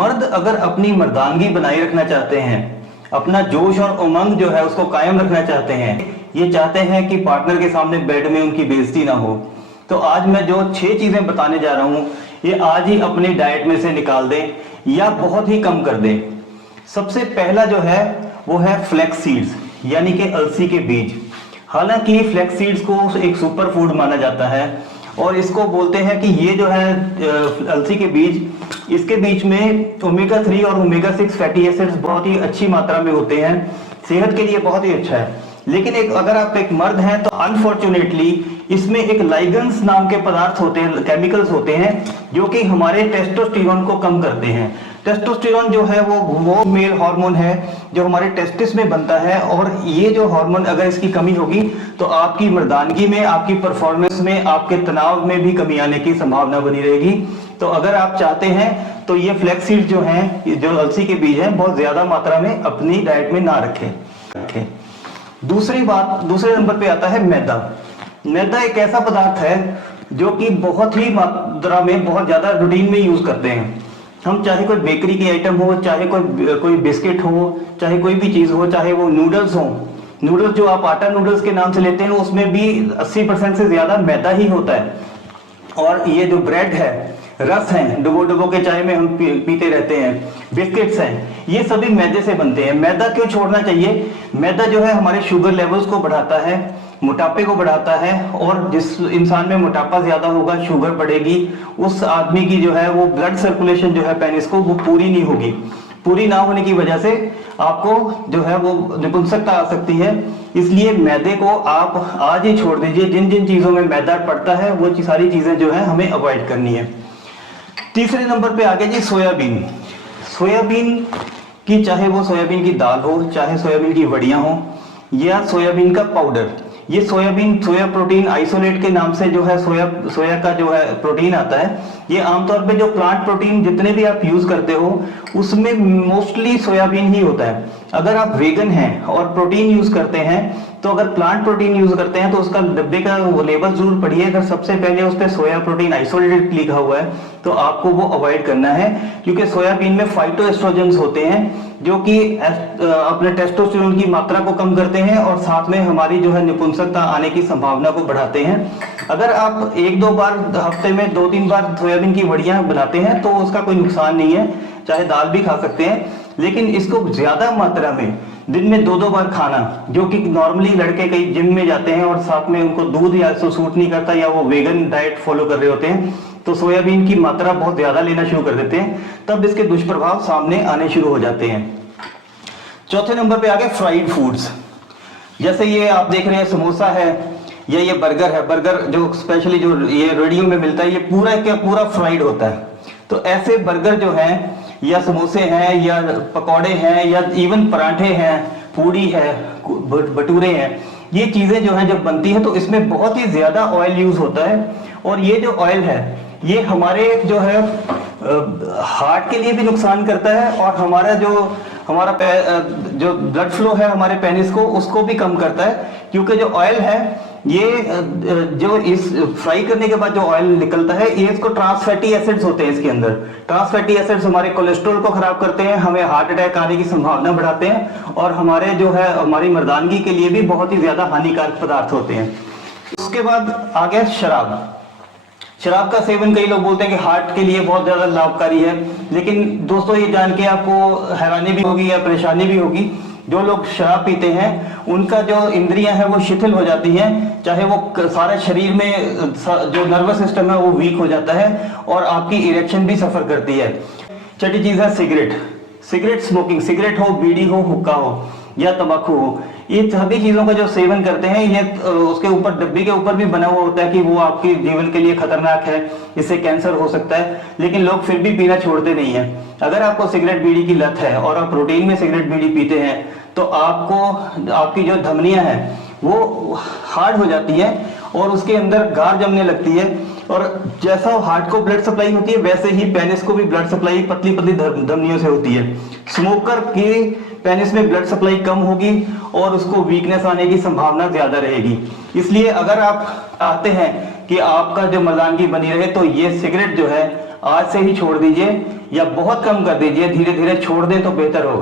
मर्द अगर अपनी मर्दानगी बनाए रखना चाहते हैं, अपना जोश और उमंग जो है उसको कायम रखना चाहते हैं, ये चाहते हैं कि पार्टनर के सामने बेड में उनकी बेइज्जती ना हो, तो आज मैं जो 6 चीजें बताने जा रहा हूं ये आज ही अपनी डाइट में से निकाल दें या बहुत ही कम कर दें। सबसे पहला जो है वो है फ्लैक्स सीड्स, यानी कि अलसी के बीज। हालांकि फ्लैक्स सीड्स को एक सुपर फूड माना जाता है और इसको बोलते हैं कि ये जो है अलसी के बीज, इसके बीच में ओमेगा 3 और ओमेगा 6 फैटी एसिड्स बहुत ही अच्छी मात्रा में होते हैं, सेहत के लिए बहुत ही अच्छा है। लेकिन अगर आप एक मर्द हैं तो अनफॉर्चुनेटली इसमें एक लाइगन्स नाम के पदार्थ होते हैं, केमिकल्स होते हैं जो कि हमारे टेस्टोस्टेरोन को कम करते हैं। टेस्टोस्टेरोन जो है वो मेल हार्मोन है जो हमारे टेस्टिस में बनता है, और ये जो हार्मोन अगर इसकी कमी होगी तो आपकी मर्दानगी में, आपकी परफॉर्मेंस में, आपके तनाव में भी कमी आने की संभावना बनी रहेगी। तो अगर आप चाहते हैं तो ये फ्लैक्स सीड जो हैं, जो अलसी के बीज हैं, बहुत ज्यादा मात्रा में अपनी डाइट में ना रखें। दूसरी बात, दूसरे नंबर पे आता है मैदा। मैदा एक ऐसा पदार्थ है जो कि बहुत ही मात्रा में, बहुत ज्यादा रूटीन में यूज करते हैं हम। चाहे कोई बेकरी की आइटम हो, चाहे कोई बिस्किट हो, चाहे कोई भी चीज हो, चाहे वो नूडल्स हो, नूडल्स जो आप आटा नूडल्स के नाम से लेते हैं उसमें भी 80% से ज्यादा मैदा ही होता है। और ये जो ब्रेड है, रस हैं, डुबो के चाय में हम पीते रहते हैं, बिस्किट्स हैं, ये सभी मैदे से बनते हैं। मैदा क्यों छोड़ना चाहिए? मैदा जो है हमारे शुगर लेवल्स को बढ़ाता है, मोटापे को बढ़ाता है, और जिस इंसान में मोटापा ज्यादा होगा, शुगर बढ़ेगी, उस आदमी की जो है वो ब्लड सर्कुलेशन जो है पेनिस को वो पूरी नहीं होगी। पूरी ना होने की वजह से आपको जो है वो नपुंसकता आ सकती है। इसलिए मैदे को आप आज ही छोड़ दीजिए। जिन जिन चीजों में मैदा पड़ता है वो सारी चीजें जो है हमें अवॉइड करनी है। तीसरे नंबर पे आ गया जी सोयाबीन। सोयाबीन की, चाहे वो सोयाबीन की दाल हो, चाहे सोयाबीन की वड़ियां हो, या सोयाबीन का पाउडर, ये सोयाबीन, सोया प्रोटीन आइसोलेट के नाम से जो है सोया का जो है प्रोटीन आता है। ये आमतौर पे जो प्लांट प्रोटीन जितने भी आप यूज करते हो उसमें मोस्टली सोयाबीन ही होता है। अगर आप वेगन हैं और प्रोटीन यूज करते हैं तो अगर प्लांट प्रोटीन यूज करते हैं तो उसका डब्बे का वो लेबल जरूर पढ़िए। अगर सबसे पहले उस पर सोया प्रोटीन आइसोलेटेड लिखा हुआ है तो आपको वो अवॉइड करना है, क्योंकि सोयाबीन में फाइटोएस्ट्रोजेंस होते हैं जो कि अपने टेस्टोस्टेरोन की मात्रा को कम करते हैं और साथ में हमारी जो है नपुंसकता आने की संभावना को बढ़ाते हैं। अगर आप 1-2 बार हफ्ते में 2-3 बार सोयाबीन की वड़ियां बनाते हैं तो उसका कोई नुकसान नहीं है, चाहे दाल भी खा सकते हैं। लेकिन इसको ज्यादा मात्रा में दिन में 2-2 बार खाना, जो कि नॉर्मली लड़के कई जिम में जाते हैं और साथ में उनको दूध या तो सूट नहीं करता या वो वेगन डाइट फॉलो कर रहे होते हैं, तो सोयाबीन की मात्रा बहुत ज्यादा लेना शुरू कर देते हैं, तब इसके दुष्प्रभाव सामने आने शुरू हो जाते हैं। चौथे नंबर पे आ गए फ्राइड फूड्स। जैसे ये आप देख रहे हैं समोसा है या ये बर्गर है। बर्गर जो स्पेशली जो ये रेडियो में मिलता है, ये पूरा क्या पूरा फ्राइड होता है। तो ऐसे बर्गर जो हैं, या समोसे हैं, या पकौड़े हैं, या इवन पराठे हैं, पूड़ी है, भटूरे हैं, ये चीजें जो हैं जब बनती है तो इसमें बहुत ही ज्यादा ऑयल यूज होता है। और ये जो ऑयल है ये हमारे जो है हार्ट के लिए भी नुकसान करता है, और हमारा जो ब्लड फ्लो है हमारे पेनिस को, उसको भी कम करता है। क्योंकि जो ऑयल है ये जो इस फ्राई करने के बाद जो ऑयल निकलता है, ये इसको ट्रांस फैटी एसिड्स होते हैं इसके अंदर। ट्रांस फैटी एसिड्स हमारे कोलेस्ट्रॉल को खराब करते हैं, हमें हार्ट अटैक आने की संभावना बढ़ाते हैं, और हमारे जो है हमारी मर्दानगी के लिए भी बहुत ही ज्यादा हानिकारक पदार्थ होते हैं। उसके बाद आ गया शराब। शराब का सेवन कई लोग बोलते हैं कि हार्ट के लिए बहुत ज्यादा लाभकारी है, लेकिन दोस्तों ये जान के आपको हैरानी भी होगी या परेशानी भी होगी, जो लोग शराब पीते हैं उनका जो इंद्रियां हैं वो शिथिल हो जाती हैं, चाहे वो सारे शरीर में जो नर्वस सिस्टम है वो वीक हो जाता है, और आपकी इरेक्शन भी सफर करती है। छठी चीज है सिगरेट स्मोकिंग। सिगरेट हो, बीड़ी हो, हुक्का हो या तंबाकू हो, ये सभी चीजों का जो सेवन करते हैं, ये उसके ऊपर डब्बी के ऊपर भी बना हुआ होता है कि वो आपके जीवन के लिए खतरनाक है, इससे कैंसर हो सकता है, लेकिन लोग फिर भी पीना छोड़ते नहीं है। अगर आपको सिगरेट बीड़ी की लत है और आप रूटीन में सिगरेट बीड़ी पीते हैं तो आपको, आपकी जो धमनियां हैं वो हार्ड हो जाती है और उसके अंदर गार जमने लगती है, और जैसा हार्ट को ब्लड सप्लाई होती है वैसे ही पेनिस को भी ब्लड सप्लाई पतली पतली धमनियों से होती है। स्मोकर की पेनिस में ब्लड सप्लाई कम होगी और उसको वीकनेस आने की संभावना ज्यादा रहेगी। इसलिए अगर आप चाहते हैं कि आपका जो मर्दानगी बनी रहे तो ये सिगरेट जो है आज से ही छोड़ दीजिए। या बहुत कम कर दीजिए, धीरे धीरे छोड़ दें तो बेहतर होगा।